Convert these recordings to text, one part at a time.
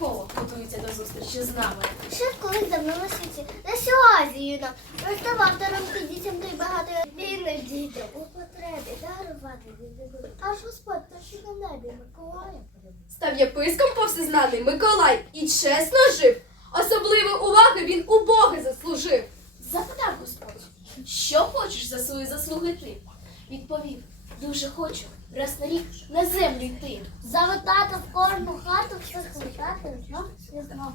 святий готується до зустрічі з нами. Ще колись давно на світі, на всю Азію нам роздавав дарунки дітям та й багато війни дітям. У потребі дарувати будуть. Аж Господь, то що на небі Миколая. Став єпископом всезнаний Миколай і чесно жив. Особливої уваги він у Бога заслужив. Запитав Господь, що хочеш за свої заслуги ти? Відповів, дуже хочу раз на рік на землю йти. Завитати в кожну хату все скликати знов і знов.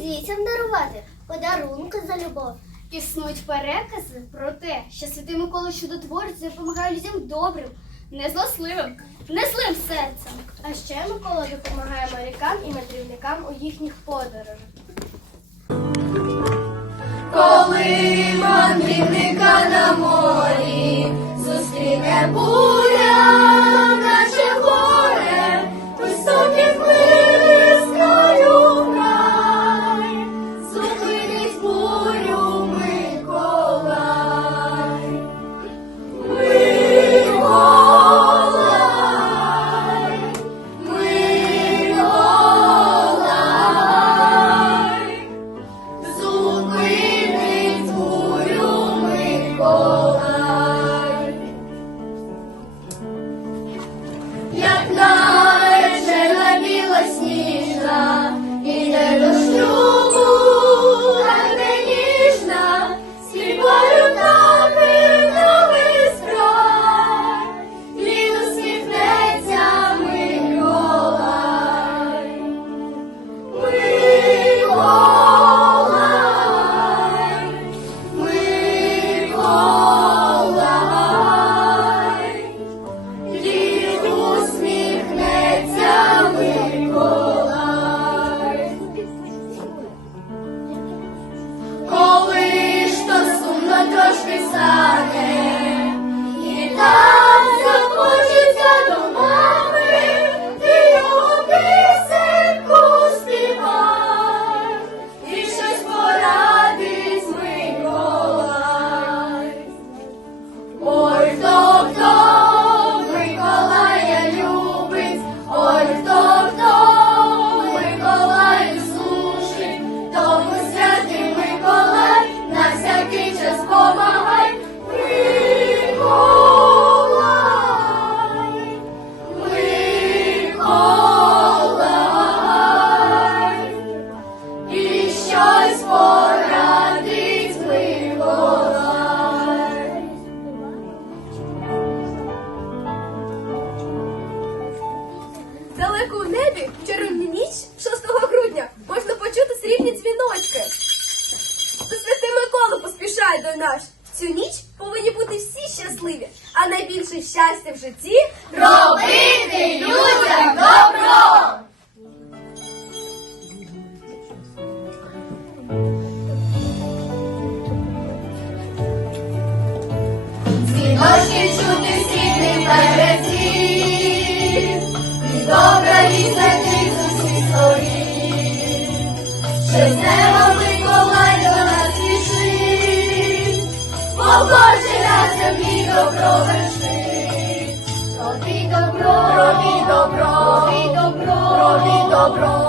Дітям дарувати подарунки за любов. Існують перекази про те, що святий Микола чудотворець допомагає людям добрим, незлосливим, не злим серцем. А ще Микола допомагає морякам і мандрівникам у їхніх подорожах. Коли мандрівника на морі зустріне буря, добро вершить. Робі добро, робі добро, робі добро, робі добро,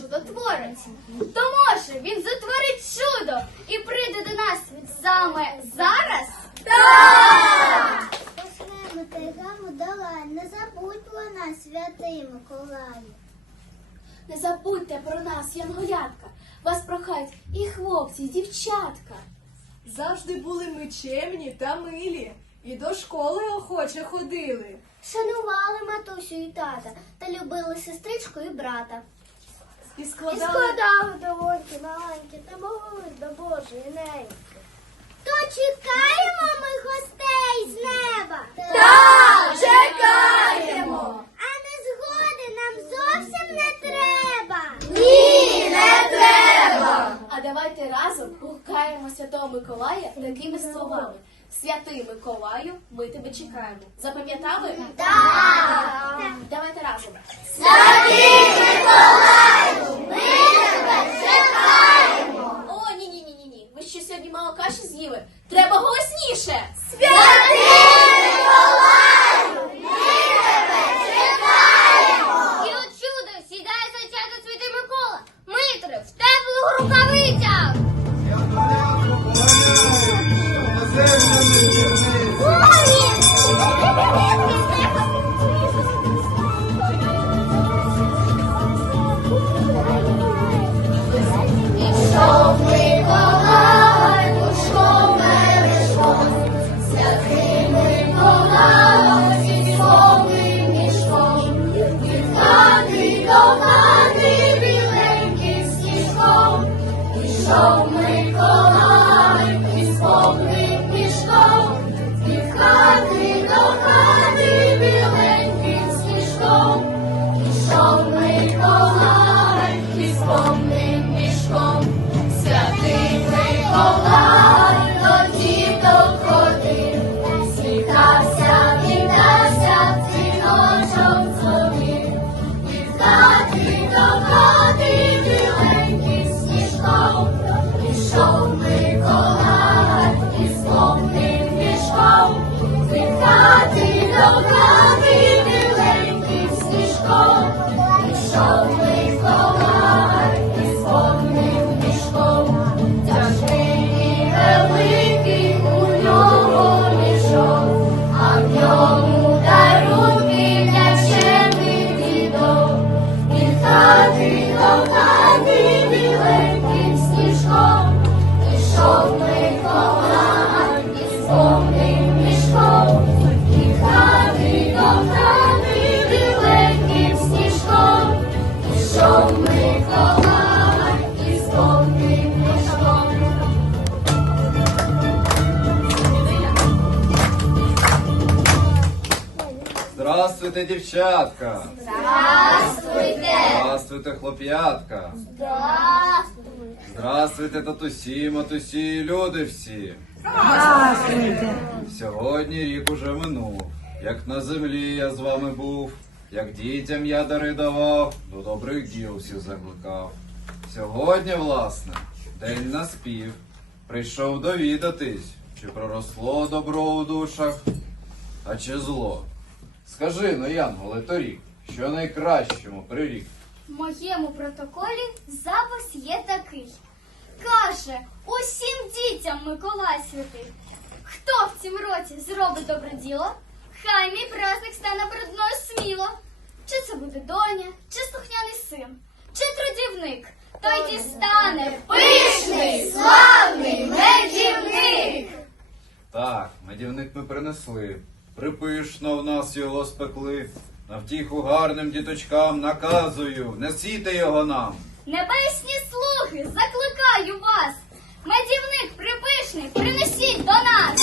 чудотворець. То може він затворить чудо і прийде до нас саме зараз? Пошлемо телеграму долай, не забудь про нас, святий Миколаю. Не забудьте про нас, янголятка. Вас прохають і хлопці, і дівчатка. Завжди були ми чемні та милі, і до школи охоче ходили. Шанували матусю і тата та любили сестричку і брата. І І складали складали долоньки маленькі та молились до Божої неньки. То чекаємо ми гостей з неба. Так, чекаємо! А не згоди нам зовсім не треба. Ні, не треба. А давайте разом гукаємо Святого Миколая такими словами. Святий Миколаю, ми тебе чекаємо. Запам'ятали? Так. Давайте разом. О, ні, ні, ні, ні, ні. Ви що сьогодні мало каші з'їли? Треба голосніше. І Миколай, і повним Здравствуйте, дівчатка! Здравствуйте! Здравствуйте, хлоп'ятка! Здравствуйте, татусі, матусі, і люди всі! Здравствуйте! Сьогодні рік уже минув. Як на землі я з вами був, як дітям я дари давав, до добрих діл всіх закликав. Сьогодні, власне, день наспів. Прийшов довідатись, чи проросло добро у душах, а чи зло. Скажи, ну, Янголе, торік, що найкращому прирік. В моєму протоколі запис є такий. Каже, усім дітям Миколай святий. Хто в цім році зробить добре діло, хай мій праздник стане перед мною сміло. Чи це буде доня, чи слухняний син, чи трудівник, той дістане пишний, славний медівник. Так, медівник ми принесли. Припишно в нас його спекли. На втіху гарним діточкам наказую, несіте його нам. Небесні слухи, закликаю вас. Медівник припишний, принесіть до нас.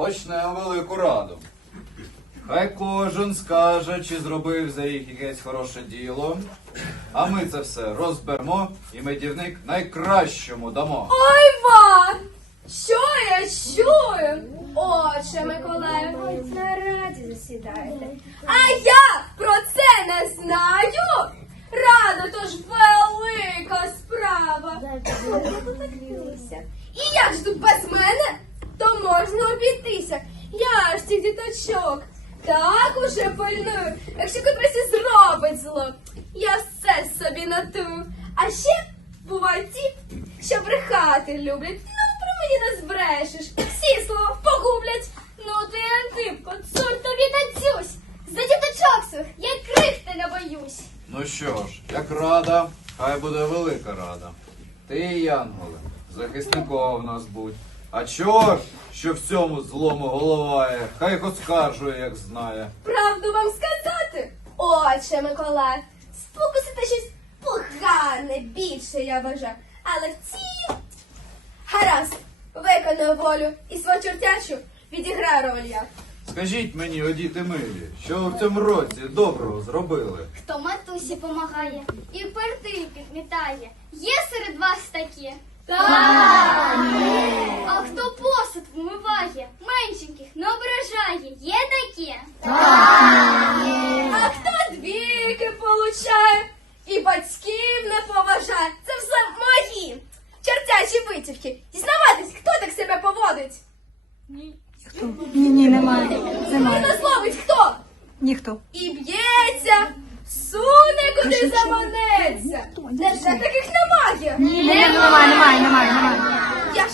Почнемо велику раду. Хай кожен скаже, чи зробив за їх якесь хороше діло, а ми це все розберемо і медівник найкращому дамо. Ой, ва! Що я чую? Отче Миколаю, ви на раді засідаєте. А я про це не знаю. Рада, то ж велика справа. І як ж тут без мене? То можна обійтися. Я ж цих діточок так уже пильную, якщо котрось зробить зло. Я все собі натую. А ще бувають ті, що брехати люблять. Ну, про мені не збрешеш. Всі слова погублять. Ну ти, Антипко, цур тобі танцюсь. За діточок своїх я крихти не боюсь. Ну що ж, як рада, хай буде велика рада. Ти, Янголе, захисником нас будь. А чого ж, що в цьому злому головає, хай їх оскаржує, як знає. Правду вам сказати, отче Миколай, спокусити щось погане більше я бажаю. Але в цій гаразд, виконую волю і свою чортячу відіграю роль я. Скажіть мені, о діти милі, що ви в цьому році доброго зробили? Хто матусі помагає і пертиль підмітає. Є серед вас такі? Так! А хто посуд вмиває, меншеньких не ображає, є такі? А хто двійки получає і батьків не поважає? Це все мої чортячі витівки. Дізнаватись, хто так себе поводить? Ні, ні, немає. Немає. Не зловить хто? Ніхто. І б'ється, суне куди заманеться. Невже таких немає? Ні, немає, немає, немає, немає. Я ж,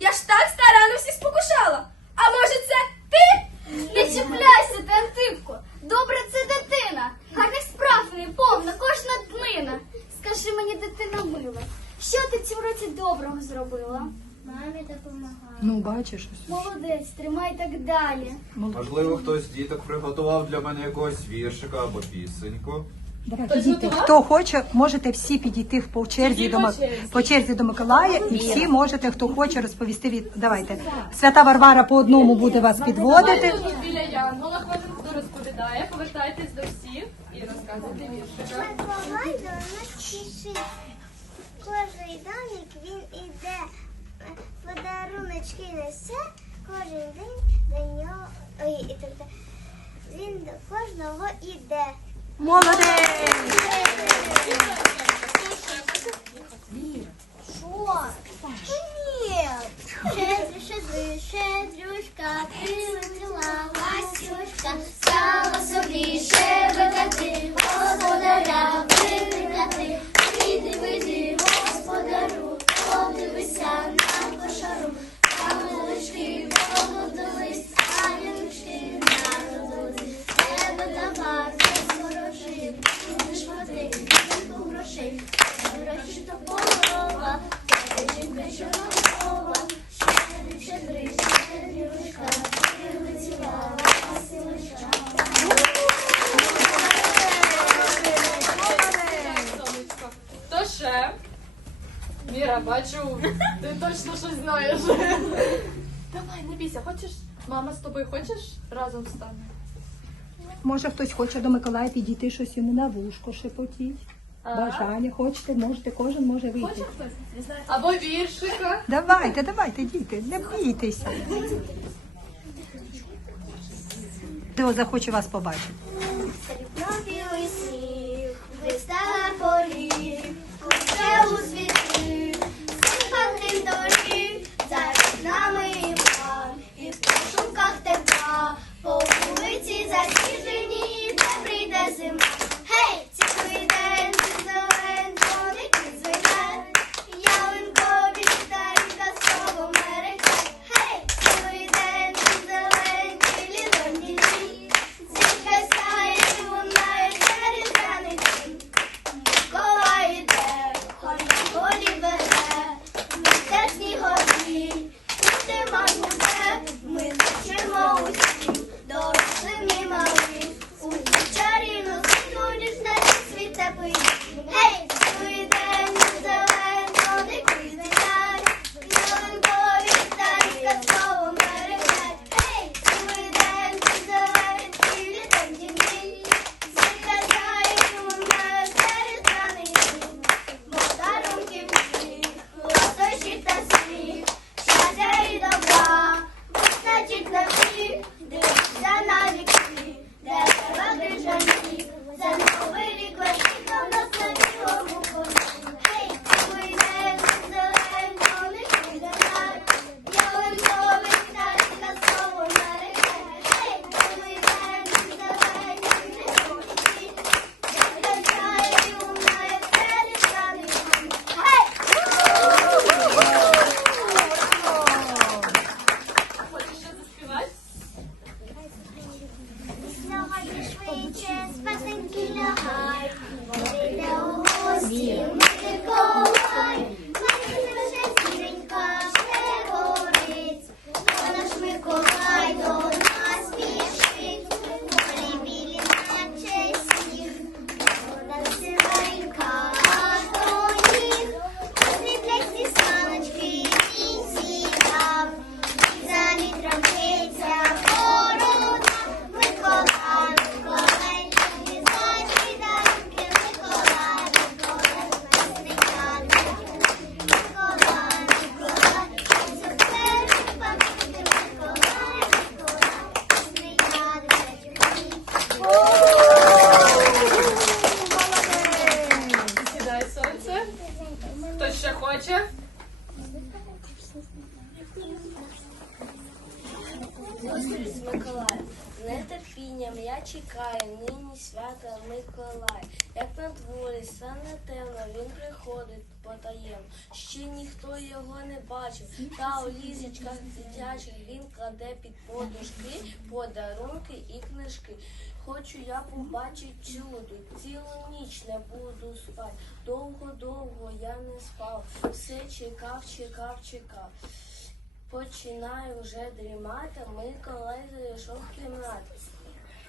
я ж так старано всіх спокушала. А може це ти? Не чіпляйся, ти, Антипко. Добре, це дитина. Гарних справ в неї повна, кожна днина. Скажи мені, дитина мила, що ти цьому році доброго зробила? Мамі допомагає. Ну, бачиш. Молодець, тримай так далі. Можливо, хтось з діток приготував для мене якогось віршика або пісеньку. Давайте, діти. Хто хоче, можете всі підійти по черзі до Мик- по черзі до Миколая, і всі можете, хто хоче, розповісти від. Давайте. Свята Варвара по одному буде вас підводити. Біля Янгола кожен хто розповідає, повертайтесь до всіх і розказуйте віршика. Миколай до нас спішить. Кожний домик він іде, подаруночки несе, кожен день до нього. Ой, і далі. Він до кожного іде. Молодець! Що? Ні. Щедрі, щедри, щедрюшка, прилетіла Васюшка, стала собі щебетати, ще? Віра, бачу, ти точно щось знаєш. Давай, не бійся, хочеш? Мама з тобою хочеш разом встане? Може, хтось хоче до Миколая підійти щось йому на вушко шепотіть. Бажання хочете, можете, кожен може вийти. Хоче хтось? Або віршика. Давайте, давайте, діти, не бійтеся. Хто захоче вас побачити? Нові лисі, по вулиці засіжені, де прийде зима. Ще ніхто його не бачив. Та у лізечках дитячих він кладе під подушки подарунки і книжки. Хочу я побачить чудо, цілу ніч не буду спати. Довго-довго я не спав. Все чекав, чекав, чекав. Починаю вже дрімати, Миколай зайшов в кімнату.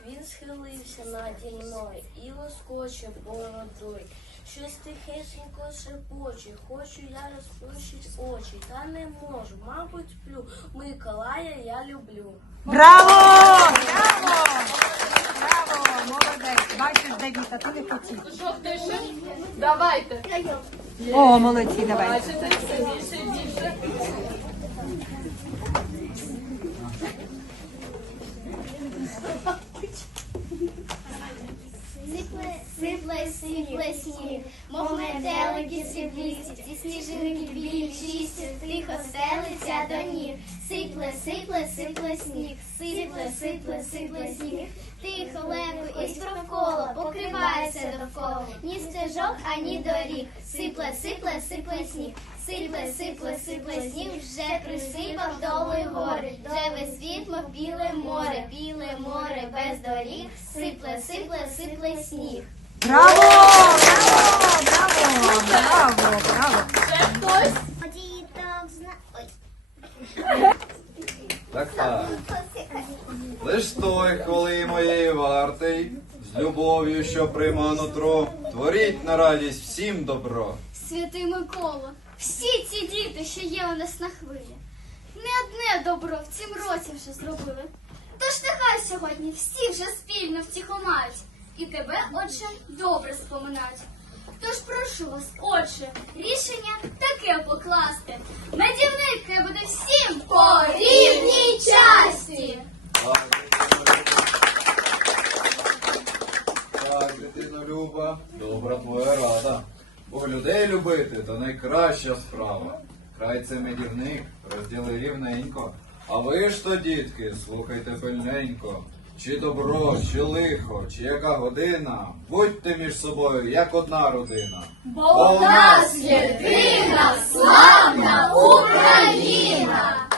Він схилився наді мною і лоскоче бородою. Щось тихесенько шепоче, хочу я розплющить очі, та не можу, мабуть, сплю. Миколая я люблю. Браво! Браво! Браво! Молодець! Бачиш, Давід, а ти не хотів. Що, хто ще? Давайте. О, молодці, давай. Бачите, все більше і більше. Сипле, сипле, сипле сніг, мов метелики сріблисті, ці сніжинки білі чисті, тихо стелиться до ніг. Сипле, сипле, сипле сніг, сипле, сипле, сипле сніг, тихо легко і навколо покривається довкола, ні стежок, ані доріг. Сипле, сипле, сипле сніг, сипле, сипле, сипле сніг, вже присипав доли гори, вже весь світ, мов біле море, біле море без доріг, сипле, сипле, сипле сніг. Браво! Браво! Браво! Браво! Так так. Лиш той, хвали моєї вартий, з любов'ю, що прийма нутро, творіть на радість всім добро. Святий Микола, всі ці діти, що є у нас на хвилі, не одне добро в цім році вже зробили. Тож нехай сьогодні всі вже спільно втіхомають і тебе, отче, добре споминають. Тож прошу вас, отче, рішення таке покласти. Медівник хай буде всім по рівній часті. Так, дитино Люба, добра твоя рада. Бо людей любити то найкраща справа. Край це медівник, розділи рівненько. А ви ж то, дітки, слухайте пильненько. Чи добро, чи лихо, чи яка година, будьте між собою, як одна родина. Бо у нас єдина славна Україна.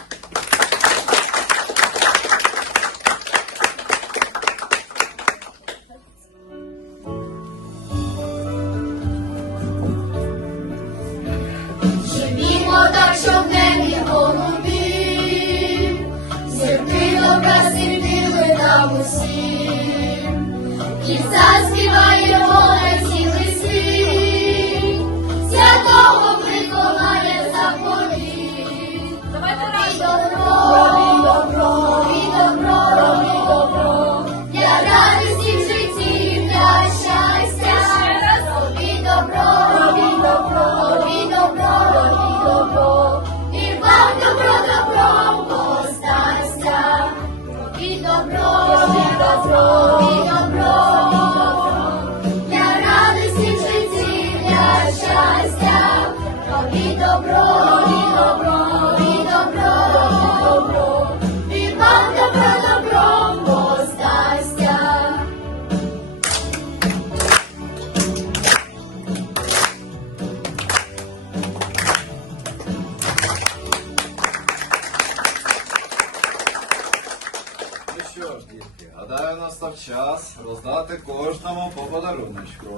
Havalar onlar şükür.